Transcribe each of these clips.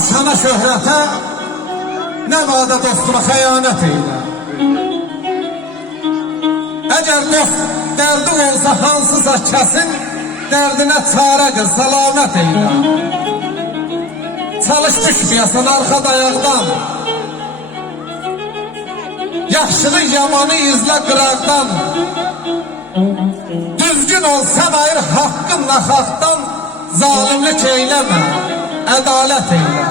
sana şöhrətə, nə vada dostuma xəyanət eylə. Əgər dost dərdin olsa hansısa kəsin, dərdinə çarə qıl, salamət eylə. Çalış düşməyəsən arxa dayaqdan. Yaxşını yamanı izlə qıraqdan. Düzgün ol sən ayır haqqınla xalqdan. Zalimlik eyləmə, ədalət eylə.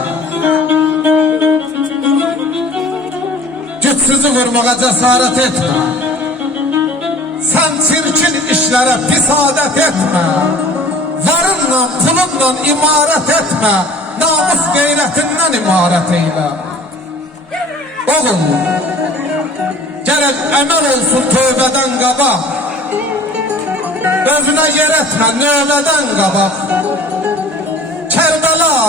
Gücsüzü vurmağa cəsarət etmə. Sən çirkin işlərə pis adət etmə. Varınla, pulunla imarət etmə. Namus qeyrətindən imarət eylə. Oğul, gərək əməl olsun tövbədən qabaq. Özünə yer etmə növbədən qabaq.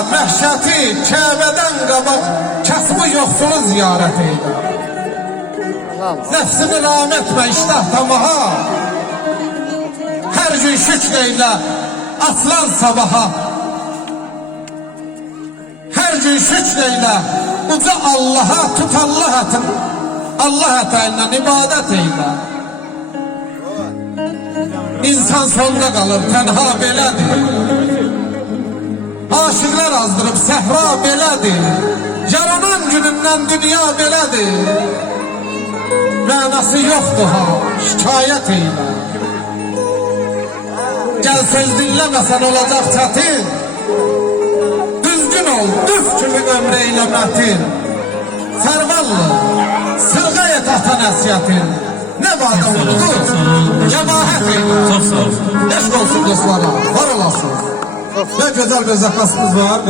Məhşəti, Kəbədən qabaq. Kəsbi yoxsulu ziyarət eylə. Nəfsini ram etmə iştah tamaha. Hər gün şükr eylə, atılan sabaha. Hər gün şükr eylə, uca Allaha, tut Allah ətin. Allah ətəyindən ibadət eylə. İnsan sonda qalır, tənha belədir. Aşıqlar azdırıb səhra belədir. Yaranan günündən dünya belədir. Mənası yoxdur ha, şikayət eylə. Gəl söz dinləməsən olacaq çətin. Düzgün ol, düz kimi ömrə ilə mətin. Sərvallı, sırğa et ata nəsiyyətin. Nə vada oldu, cəmahət eylə. Eşq olsun dostlara, var olasın. Ve güzel bir zakasımız var.